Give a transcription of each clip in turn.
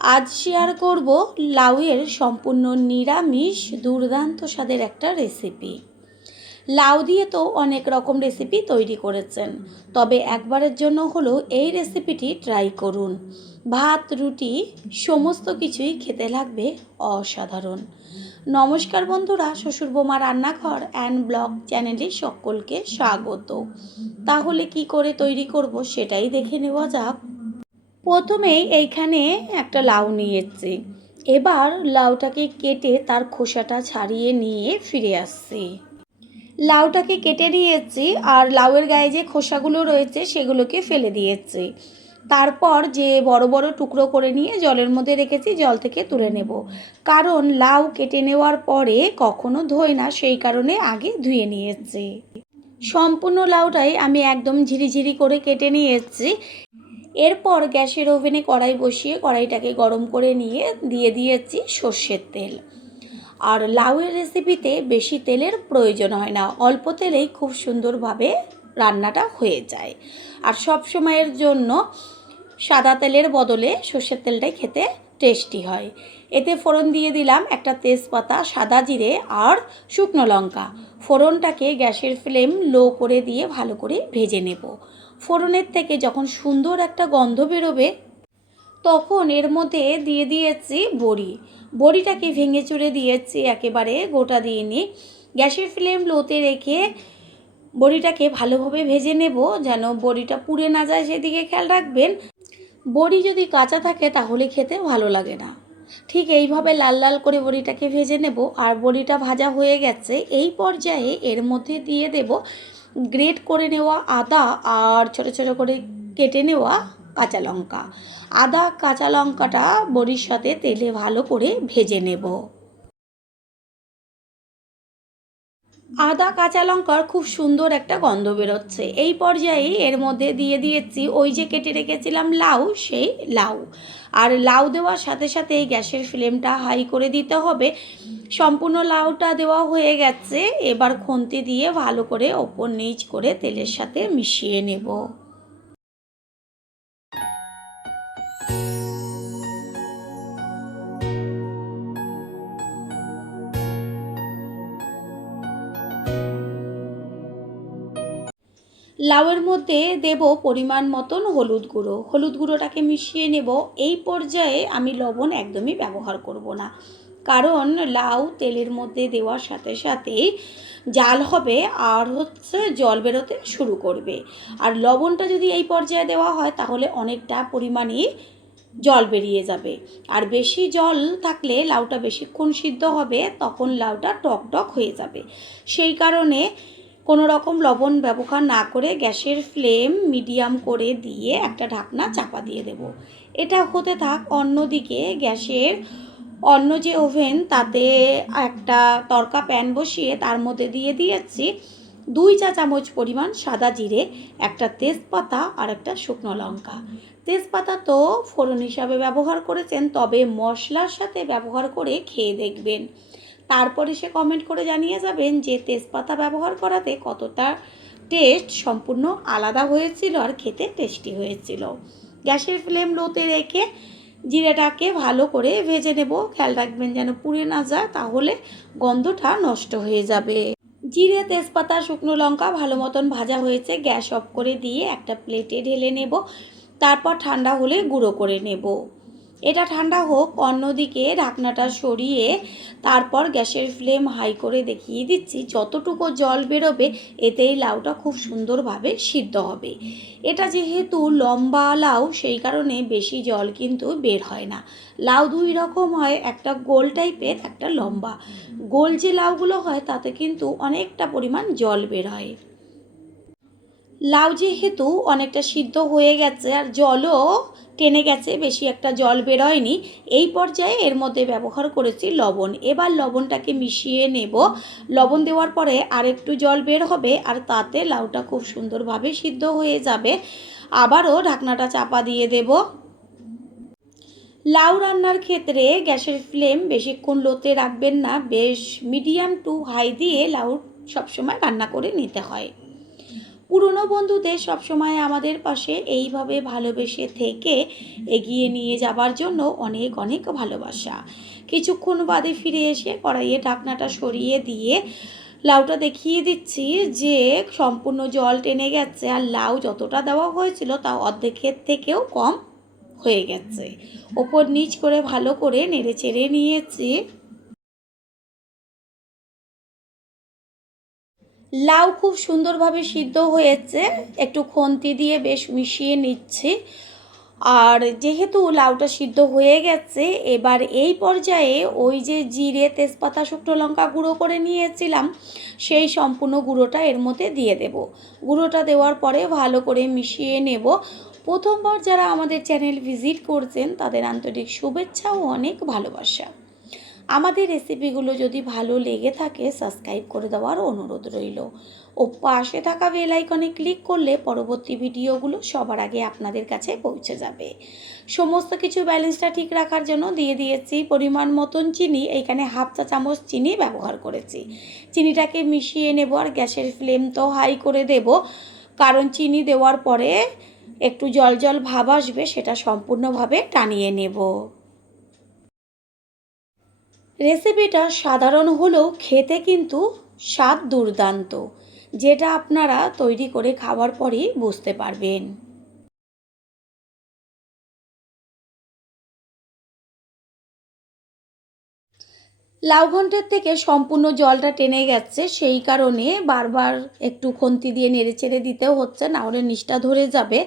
আজ শেয়ার করব লাউয়ের সম্পূর্ণ নিরামিষ দুর্দান্ত স্বাদের একটা রেসিপি। লাউ দিয়ে তো অনেক রকম রেসিপি তৈরি করেছেন, তবে একবারের জন্য হলেও এই রেসিপিটি ট্রাই করুন। ভাত, রুটি সমস্ত কিছুই খেতে লাগবে অসাধারণ। নমস্কার বন্ধুরা, শ্বশুর বোমা রান্নাঘর অ্যান্ড ব্লগ চ্যানেলে সকলকে স্বাগত। তাহলে কি করে তৈরি করব সেটাই দেখে নেওয়া যাক। প্রথমেই এইখানে একটা লাউ নিয়েছি। এবার লাউটাকে কেটে তার খোসাটা ছাড়িয়ে নিয়ে ফিরে আসছি। লাউটাকে কেটে নিয়েছি আর লাউয়ের গায়ে যে খোসাগুলো রয়েছে সেগুলোকে ফেলে দিয়েছি। তারপর যে বড় বড় টুকরো করে নিয়ে জলের মধ্যে রেখেছি, জল থেকে তুলে নেব। কারণ লাউ কেটে নেওয়ার পরে কখনো ধোয় না, সেই কারণে আগে ধুয়ে নিয়েছি। সম্পূর্ণ লাউটাই আমি একদম ঝিরিঝিরি করে কেটে নিয়েছি। এরপর গ্যাসের ওভেনে কড়াই বসিয়ে কড়াইটাকে গরম করে নিয়ে দিয়ে দিয়েছি সর্ষের তেল। আর লাউয়ের রেসিপিতে বেশি তেলের প্রয়োজন হয় না, অল্প তেলেই খুব সুন্দরভাবে রান্নাটা হয়ে যায়। আর সব সময়ের জন্য সাদা তেলের বদলে সর্ষের তেলটাই খেতে টেস্টি হয়। এতে ফোড়ন দিয়ে দিলাম একটা তেজপাতা, সাদা জিরে আর শুকনো লঙ্কা। ফোড়নটাকে গ্যাসের ফ্লেম লো করে দিয়ে ভালো করে ভেজে নেব। ফোড়নের থেকে যখন সুন্দর একটা গন্ধ বেরোবে তখন এর মধ্যে দিয়ে দিয়েছি বড়ি। বড়িটাকে ভেঙে চুরে দিয়েছি, একেবারে গোটা দিইনি। গ্যাসের ফ্লেম লোতে রেখে বড়িটাকে ভালোভাবে ভেজে নেব, যেন বড়িটা পুড়ে না যায় সেদিকে খেয়াল রাখবেন। বড়ি যদি কাঁচা থাকে তাহলে খেতে ভালো লাগে না। ঠিক এইভাবে লাল লাল করে বড়িটাকে ভেজে নেব। আর বড়িটা ভাজা হয়ে গেছে, এই পর্যায়ে এর মধ্যে দিয়ে দেব গ্রেট করে নেওয়া আদা আর ছোটো ছোটো করে কেটে নেওয়া কাঁচা লঙ্কা। আদা কাঁচা লঙ্কাটা বড়ির সাথে তেলে ভালো করে ভেজে নেব। আদা কাঁচা লঙ্কার খুব সুন্দর একটা গন্ধ বেরোচ্ছে। এই পর্যায়ে এর মধ্যে দিয়ে দিয়েছি ওই যে কেটে রেখেছিলাম লাউ, সেই লাউ। আর লাউ দেওয়ার সাথে সাথে গ্যাসের ফ্লেমটা হাই করে দিতে হবে। সম্পূর্ণ লাউটা দেওয়া হয়ে গেছে, এবার খুন্তি দিয়ে ভালো করে ওপর নিচ করে তেলের সাথে মিশিয়ে নেব। লাউয়ের মধ্যে দেব পরিমাণ মতন হলুদ গুঁড়ো। হলুদ গুঁড়োটাকে মিশিয়ে নেব। এই পর্যায়ে আমি লবণ একদমই ব্যবহার করব না, কারণ লাউ তেলের মধ্যে দেওয়ার সাথে সাথেই জাল হবে আর জল বেরোতে শুরু করবে। আর লবণটা যদি এই পর্যায়ে দেওয়া হয় তাহলে অনেকটা পরিমাণই জল বেরিয়ে যাবে। আর বেশি জল থাকলে লাউটা বেশিক্ষণ সিদ্ধ হবে, তখন লাউটা টক টক হয়ে যাবে। সেই কারণে কোনো রকম লবণ ব্যবহার না করে গ্যাসের ফ্লেম মিডিয়াম করে দিয়ে একটা ঢাকনা চাপা দিয়ে দেব। এটা হতে থাক। অন্যদিকে গ্যাসের অন্য যে ওভেন, তাতে একটা তড়কা প্যান বসিয়ে তার মধ্যে দিয়ে দিয়েছি 2 চা চামচ পরিমাণ সাদা জিরে, একটা তেজপাতা আর একটা শুকনো লঙ্কা। তেজপাতা তো ফোড়ন হিসাবে ব্যবহার করেছেন, তবে মশলার সাথে ব্যবহার করে খেয়ে দেখবেন। তারপরে সে কমেন্ট করে জানিয়ে যাবেন যে তেজপাতা ব্যবহার করাতে কতটা টেস্ট সম্পূর্ণ আলাদা হয়েছিল আর খেতে টেস্টি হয়েছিল। গ্যাসের ফ্লেম লোতে রেখে জিরেটাকে ভালো করে ভেজে নেব। খেয়াল রাখবেন যেন পুড়ে না যায়, তাহলে গন্ধটা নষ্ট হয়ে যাবে। জিরে, তেজপাতা, শুকনো লঙ্কা ভালো মতন ভাজা হয়েছে। গ্যাস অফ করে দিয়ে একটা প্লেটে ঢেলে নেব। তারপর ঠান্ডা হলে গুঁড়ো করে নেব। এটা ঠান্ডা হোক। অন্যদিকে ঢাকনাটা সরিয়ে তারপর গ্যাসের ফ্লেম হাই করে দেখিয়ে দিচ্ছি যতটুকু জল বেরোবে এতেই লাউটা খুব সুন্দরভাবে সিদ্ধ হবে। এটা যেহেতু লম্বা লাউ, সেই কারণে বেশি জল কিন্তু বের হয় না। লাউ 2 রকম হয়, একটা গোল টাইপের, একটা লম্বা। গোল যে লাউগুলো হয় তাতে কিন্তু অনেকটা পরিমাণ জল বের হয়। লাউ যেহেতু অনেকটা সিদ্ধ হয়ে গেছে আর জলও টেনে গেছে, বেশি একটা জল বেরোয়নি, এই পর্যায়ে এর মধ্যে ব্যবহার করেছি লবণ। এবার লবণটাকে মিশিয়ে নেব। লবণ দেওয়ার পরে আরেকটু জল বের হবে আর তাতে লাউটা খুব সুন্দরভাবে সিদ্ধ হয়ে যাবে। আবারও ঢাকনাটা চাপা দিয়ে দেব। লাউ রান্নার ক্ষেত্রে গ্যাসের ফ্লেম বেশিক্ষণ লোতে রাখবেন না, বেশ মিডিয়াম টু হাই দিয়ে লাউ সবসময় রান্না করে নিতে হয়। পুরনো বন্ধুদের সবসময় আমাদের পাশে এইভাবে ভালোবেসে থেকে এগিয়ে নিয়ে যাবার জন্য অনেক অনেক ভালোবাসা। কিছুক্ষণ বাদে ফিরে এসে কড়াইয়ে ঢাকনাটা সরিয়ে দিয়ে লাউটা দেখিয়ে দিচ্ছি যে সম্পূর্ণ জল টেনে গেছে, আর লাউ যতটা দেওয়া হয়েছিল তা অর্ধেকের থেকেও কম হয়ে গেছে। ওপর নিচ করে ভালো করে নেড়ে চেড়ে নিয়েছি। লাউ খুব সুন্দরভাবে সিদ্ধ হয়েছে, একটু খুন্তি দিয়ে বেশ মিশিয়ে নিচ্ছি। আর যেহেতু লাউটা সিদ্ধ হয়ে গেছে, এবার এই পর্যায়ে ওই যে জিরে, তেজপাতা, শুকনো লঙ্কা গুঁড়ো করে নিয়েছিলাম, সেই সম্পূর্ণ গুঁড়োটা এর মধ্যে দিয়ে দেব। গুঁড়োটা দেওয়ার পরে ভালো করে মিশিয়ে নেব। প্রথমবার যারা আমাদের চ্যানেল ভিজিট করছেন তাদের আন্তরিক শুভেচ্ছা ও অনেক ভালোবাসা। আমাদের রেসিপিগুলো যদি ভালো লেগে থাকে সাবস্ক্রাইব করে দেওয়ার অনুরোধ রইল, ও পাশে থাকা বেল আইকনে ক্লিক করলে পরবর্তী ভিডিওগুলো সবার আগে আপনাদের কাছে পৌঁছে যাবে। সমস্ত কিছু ব্যালেন্সটা ঠিক রাখার জন্য দিয়ে দিয়েছি পরিমাণ মতন চিনি। এইখানে হাফ চা চামচ চিনি ব্যবহার করেছি। চিনিটাকে মিশিয়ে নেব, আর গ্যাসের ফ্লেম তো হাই করে দেব, কারণ চিনি দেওয়ার পরে একটু জল জল ভাব আসবে, সেটা সম্পূর্ণভাবে টানিয়ে নেব। রেসিপিটা সাধারণ হলেও খেতে কিন্তু স্বাদ দুর্দান্ত, যেটা আপনারা তৈরি করে খাওয়ার পরেই বুঝতে পারবেন। লাউ ঘন্টের থেকে সম্পূর্ণ জলটা টেনে গেছে, সেই কারণে বারবার একটু খুন্তি দিয়ে নেড়েচেড়ে দিতেও হচ্ছে, না হলে নিচটা ধরে যাবে।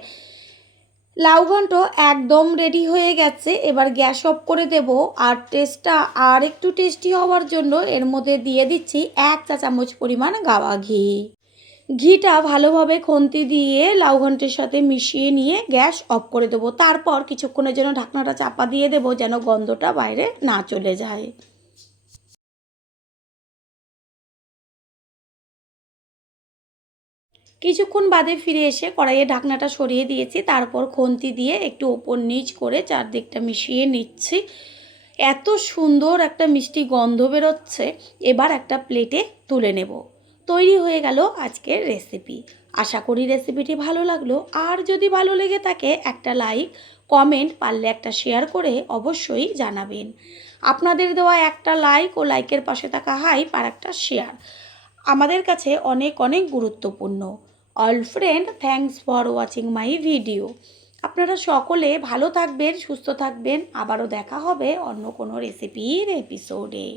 লাউ ঘন্ট একদম রেডি হয়ে গেছে। এবার গ্যাস অফ করে দেব। আর টেস্টটা আর একটু টেস্টি হওয়ার জন্য এর মধ্যে দিয়ে দিচ্ছি 1 চা চামচ পরিমাণ গাওয়া ঘি। ঘিটা ভালোভাবে খুন্তি দিয়ে লাউ ঘন্টের সাথে মিশিয়ে নিয়ে গ্যাস অফ করে দেবো। তারপর কিছুক্ষণের জন্য ঢাকনাটা চাপা দিয়ে দেবো, যেন গন্ধটা বাইরে না চলে যায়। কিছুক্ষণ বাদে ফিরে এসে কড়াইয়ে ঢাকনাটা সরিয়ে দিয়েছি, তারপর খুন্তি দিয়ে একটু ওপর নিচ করে চারদিকটা মিশিয়ে নিচ্ছি। এত সুন্দর একটা মিষ্টি গন্ধ বেরোচ্ছে। এবার একটা প্লেটে তুলে নেব। তৈরি হয়ে গেল আজকের রেসিপি। আশা করি রেসিপিটি ভালো লাগলো। আর যদি ভালো লেগে থাকে একটা লাইক, কমেন্ট, পারলে একটা শেয়ার করে অবশ্যই জানাবেন। আপনাদের দেওয়া একটা লাইক ও লাইকের পাশে থাকা হাইপ আর একটা শেয়ার আমাদের কাছে অনেক অনেক গুরুত্বপূর্ণ। All friend, thanks for watching my video. আপনারা সকলে ভালো থাকবেন, সুস্থ থাকবেন। আবারও দেখা হবে অন্য কোনো রেসিপির এপিসোডে।